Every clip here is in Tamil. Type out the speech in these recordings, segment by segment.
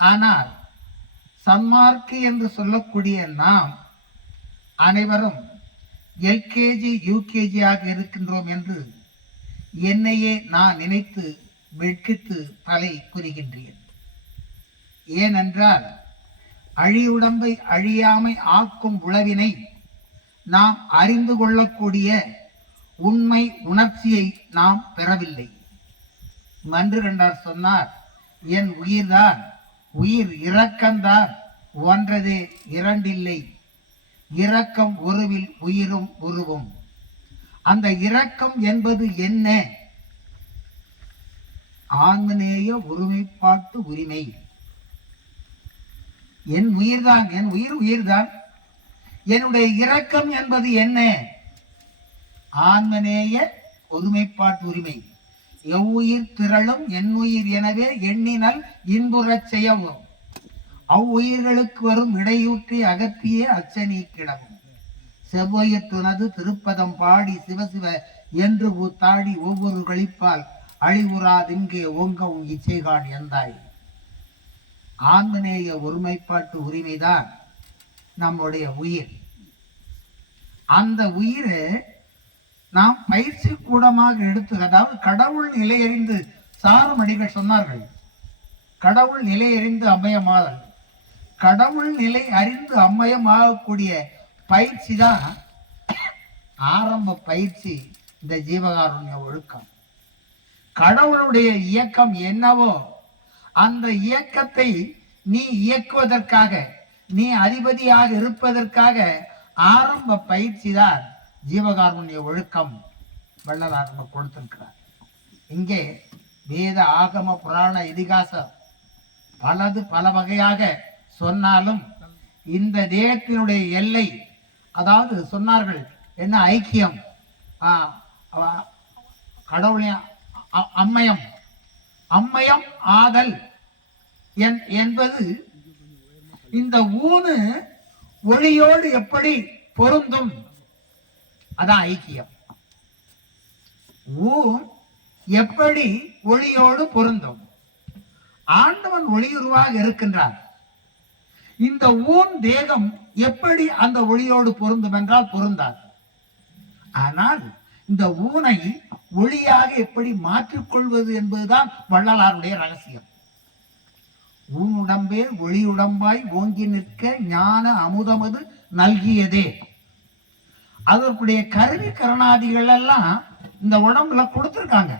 ஆனால் சன்மார்க்கு என்று சொல்லக்கூடிய நாம் அனைவரும் எல்கேஜி யூகேஜியாக இருக்கின்றோம் என்று என்னையே நான் நினைத்து வெட்கித்து தலை குறிகின்றேன் ஏனென்றால் அழியுடம்பை அழியாமை ஆக்கும் உளவினை நாம் அறிந்து கொள்ளக்கூடிய உண்மை உணர்ச்சியை நாம் பெறவில்லை. மன்று கண்டார் சொன்னார் என் உயிர்தான் உயிர் இரக்கம்தான் ஒன்றதே இரண்டில்லை. இரக்கம் உருவில் உயிரும் உருவும். அந்த இரக்கம் என்பது என்ன? ஆன்மநேய ஒருமைப்பாட்டு உரிமை. என் உயிர்தான் என் உயிர் உயிர்தான். என்னுடைய இரக்கம் என்பது என்ன? ஆன்மநேய ஒருமைப்பாட்டு உரிமை. எவ்வுயிர் திரளும் என் உயிர் எனவே எண்ணினல் இன்புறச் செய்யவும் அவ்வுயிர்களுக்கு வரும் இடையூற்றி அகத்தியே அச்சனி கிடவும். செவ்வுயிர் துனது திருப்பதம் பாடி சிவசிவ என்று ஊத்தாடி ஒவ்வொரு கழிப்பால் அழிவுறாதிங்கே ஓங்கவும் இச்சைகான் எந்தாய். ஆந்தநேய ஒருமைப்பாட்டு உரிமைதான் நம்முடைய உயிர். அந்த உயிரை நாம் பயிற்சி கூடமாக எடுத்து அதாவது கடவுள் நிலையறிந்து சாரமடிகள் சொன்னார்கள். கடவுள் நிலையறிந்து அம்மயமாதல் கடவுள் நிலை அறிந்து அம்மயமாகக்கூடிய பயிற்சி தான் ஆரம்ப பயிற்சி இந்த ஜீவகாருண்ய ஒழுக்கம். கடவுளுடைய இயக்கம் என்னவோ அந்த இயக்கத்தை நீ இயக்குவதற்காக நீ அதிபதியாக இருப்பதற்காக ஆரம்ப பயிற்சி தான் ஜீவகாருண்ய ஒழுக்கம் வள்ளலார் நமக்கு கொடுத்திருக்கிறார். இங்கே வேத ஆகம புராண இதிகாசம் பலது பல வகையாக சொன்னாலும் இந்த தேயத்தினுடைய எல்லை அதாவது சொன்னார்கள் என்ன ஐக்கியம் கடவுளின் அம்மயம் அம்மயம் ஆதல் என்- என்பது இந்த ஊனு ஒளியோடு எப்படி பொருந்தும்? அதான் ஐக்கியம். ஊன் எப்படி ஒளியோடு பொருந்தும்? ஆண்டவன் ஒளியுருவாக இருக்கின்றார். இந்த ஊன் தேகம் எப்படி அந்த ஒளியோடு பொருந்தும் என்றால் பொருந்தார் ஆனால் இந்த ஊனை ஒளியாக எப்படி மாற்றிக்கொள்வது என்பதுதான் வள்ளலாருடைய ரகசியம். ஊன் உடம்பே ஒளியுடம்பாய் ஓங்கி நிற்க ஞான அமுதமது நல்கியதே. அதற்குடைய கருவி கரணாதிகள் எல்லாம் இந்த உடம்புல கொடுத்துருக்காங்க.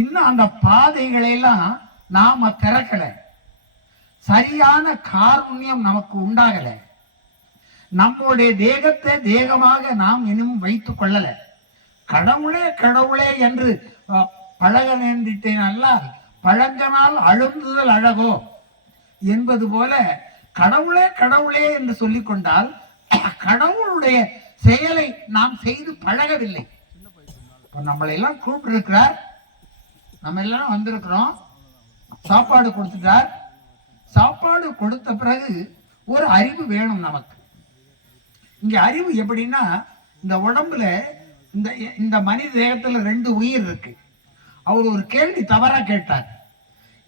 இன்னும் அந்த பாதைகளை எல்லாம் நாம திறக்கலை. சரியான காருண்யம் நமக்கு உண்டாகலை. நம்முடைய தேகத்தை தேகமாக நாம் இன்னும் வைத்துக் கொள்ளலை. கடவுளே கடவுளே என்று பழக நேர்ந்திட்டேன் அல்லால் பழங்கனால் அழுந்துதல் அழகோ என்பது போல கடவுளே கடவுளே என்று சொல்லிக்கொண்டால் கடவுளுடைய செயலை நாம் செய்து பழகவில்லை. நம்மளை எல்லாம் கூப்பிட்டுருக்கிறார். நம்ம எல்லாரும் வந்திருக்கிறோம். சாப்பாடு கொடுத்துட்டார். சாப்பாடு கொடுத்த பிறகு ஒரு அறிவு வேணும் நமக்கு. இங்கே அறிவு எப்படின்னா இந்த உடம்புல இந்த இந்த மனித தேகத்தில் ரெண்டு உயிர் இருக்கு. அவர் ஒரு கேள்வி தவறாக கேட்டார்.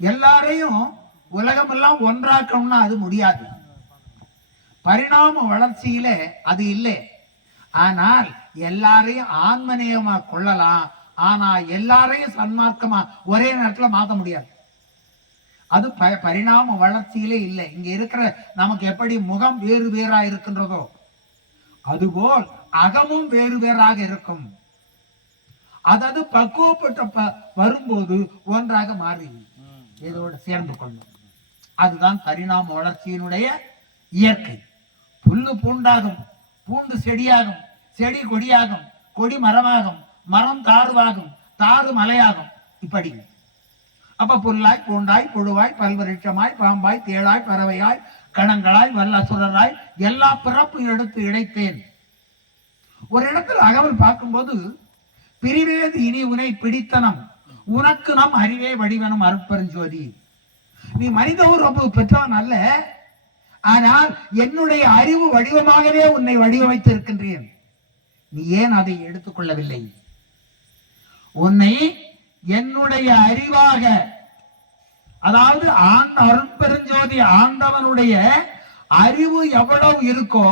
எல்லாரையும் உலகமெல்லாம் ஒன்றாக்கணும்னா அது முடியாது. பரிணாம வளர்ச்சியில அது இல்லை. ஆனால் எல்லாரையும் ஆன்மநேயமா கொள்ளலாம். ஆனா எல்லாரையும் சன்மார்க்கமா ஒரே நேரத்துல மாத்த முடியாது. அது ப பரிணாம வளர்ச்சியிலே இல்லை. இங்க இருக்கிற நமக்கு எப்படி முகம் வேறு வேறா இருக்கின்றதோ அதுபோல் அகமும் வேறு வேறாக இருக்கும். அதது பக்குவப்பட்ட ப- வரும்போது ஒன்றாக மாறி இதோடு சேர்ந்து கொள்ளும். அதுதான் பரிணாம வளர்ச்சியினுடைய இயற்கை. புல்லு பூண்டாகும் பூண்டு செடியாகும். செடி கொடியாகும் கொடி மரமாகும் மரம் தாறுவாகும் தாறு மலையாகும். இப்படி. அப்ப புல்லாய் பூண்டாய் புழுவாய் பல்வருஷமாய் பாம்பாய் தேளாய் பறவையாய் கணங்களாய் வல்லசுரராய் எல்லா பிறப்பு எடுத்து இழைத்தேன் ஒரு இடத்துல அகவல் பார்க்கும்போது பிரிவேது இனி உனை பிடித்தனம் உனக்கு நம் அறிவே வடிவனும் அருட்பெருஞ்சோதி. நீ மனித உறவு பெற்றவன் அல்ல ஆனால் என்னுடைய அறிவு வடிவமாகவே உன்னை வடிவமைத்து இருக்கின்றேன் நீ ஏன் அதை எடுத்துக்கொள்ளவில்லை? உன்னை என்னுடைய அறிவாக அதாவது ஆண் அருட்பெருஞ்சோதி ஆண்டவனுடைய அறிவு எவ்வளவு இருக்கோ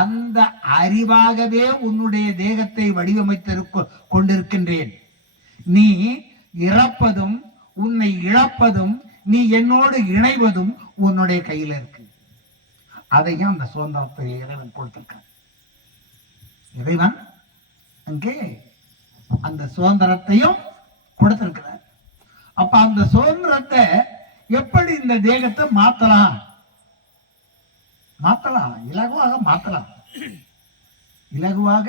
அந்த அறிவாகவே உன்னுடைய தேகத்தை வடிவமைத்து கொண்டிருக்கின்றேன். நீ இறப்பதும் உன்னை இழப்பதும் நீ என்னோடு இணைவதும் உன்னுடைய கையில இருக்கு. அதையும் அந்த சுதந்திரத்தை இறைவன் கொடுத்திருக்கான். இறைவன் அங்கே அந்த சுதந்திரத்தையும் கொடுத்திருக்கிறார். அப்ப அந்த சுதந்திரத்தை எப்படி இந்த தேகத்தை மாத்தலாம்? மாத்தலாம். இலகுவாக மாத்தலாம். இலகுவாக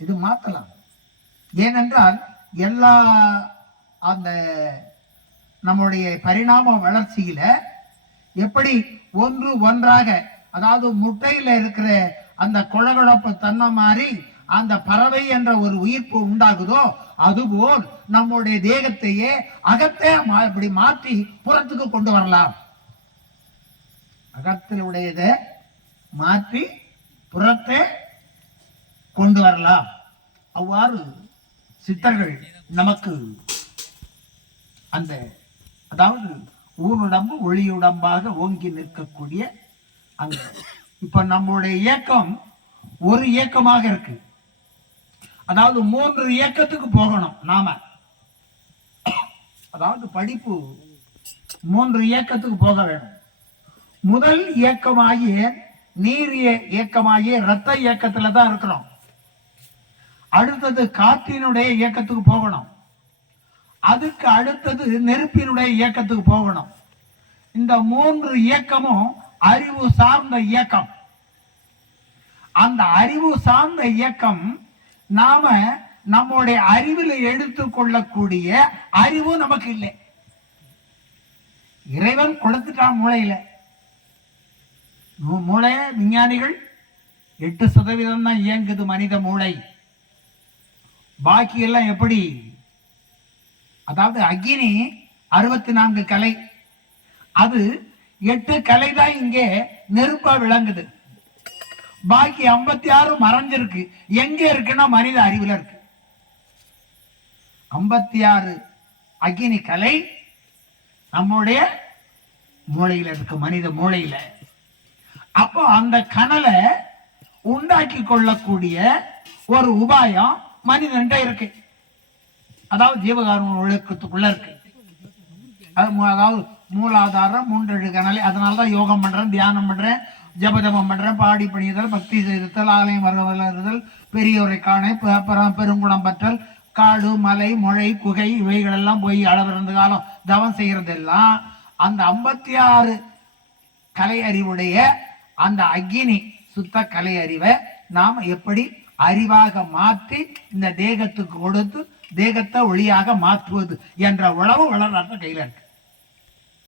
இது மாத்தலாம். ஏனென்றால் எல்லா அந்த நம்முடைய பரிணாம வளர்ச்சியில எப்படி ஒன்று ஒன்றாக அதாவது முட்டையில இருக்கிற அந்த குழகுழப்பு தன்மை மாதிரி அந்த பறவை என்ற ஒரு உயிர்ப்பு உண்டாகுதோ அதுபோல் நம்முடைய தேகத்தையே அகத்தே மா- இப்படி மாற்றி புறத்துக்கு கொண்டு வரலாம். அகத்தில் உடையதை மாற்றி புறத்தே கொண்டு வரலாம். அவ்வாறு சித்தர்கள் நமக்கு அந்த அதாவது ஊனுடம்பு ஒளியுடம்பாக ஓங்கி நிற்கக்கூடிய அந்த இப்ப நம்முடைய இயக்கம் ஒரு இயக்கமாக இருக்கு. அதாவது மூன்று இயக்கத்துக்கு போகணும் நாம. அதாவது படிப்பு மூன்று இயக்கத்துக்கு போக வேணும். முதல் இயக்கமாகிய நீர் இயக்கமாகிய இரத்த இயக்கத்துல தான் இருக்கிறோம். அடுத்தது காற்றினுடைய இயக்கத்துக்கு போகணும். அதுக்கு அடுத்தது நெருப்பினுடைய இயக்கத்துக்கு போகணும். இந்த மூன்று இயக்கமும் அறிவு சார்ந்த இயக்கம். அந்த அறிவு சார்ந்த இயக்கம் நாம நம்முடைய அறிவில் எடுத்துக்கொள்ளக்கூடிய அறிவு நமக்கு இல்லை. இறைவன் கொடுத்துட்டான் மூளையில. மூளைய மூளை விஞ்ஞானிகள் எட்டு சதவீதம் தான் இயங்குது மனித மூளை. பாக்கி எல்லாம் எப்படி? அதாவது அக்னி அறுபத்தி நான்கு கலை. அது எட்டு கலை தான் இங்கே நெருப்பா விளங்குது. பாக்கி ஐம்பத்தி ஆறு மறைஞ்சிருக்கு. எங்க இருக்குன்னா மனித அறிவுல இருக்கு. ஐம்பத்தி ஆறு அக்னி கலை நம்முடைய மூளையில இருக்கு மனித மூளையில. அப்போ அந்த கனலை உண்டாக்கி கொள்ளக்கூடிய ஒரு உபாயம் மனிதன்கிட்ட இருக்கு. அதாவது ஜீவகாரண ஒழுக்கத்துக்குள்ள இருக்கு. அது அதாவது மூலாதாரம் மூன்றெழு கனலை. அதனால தான் யோகம் பண்ணுறேன் தியானம் பண்ணுறேன் ஜப ஜபம் பண்ணுறேன் பாடி பணியுதல் பக்தி செய்தல் ஆலயம் வருதல் பெரியோரை காண ப- பெருங்குணம் பற்றல் காடு மலை மொழை குகை இவைகள் எல்லாம் போய் அளவிறந்த காலம் தவம் செய்கிறதெல்லாம் அந்த ஐம்பத்தி ஆறு கலை அறிவுடைய அந்த அக்னி சுத்த கலை அறிவை நாம் எப்படி அறிவாக மாற்றி இந்த தேகத்துக்கு கொடுத்து தேகத்தை ஒளியாக மாற்றுவது என்ற உழவு வளர்நாட்டு கையில் இருக்கு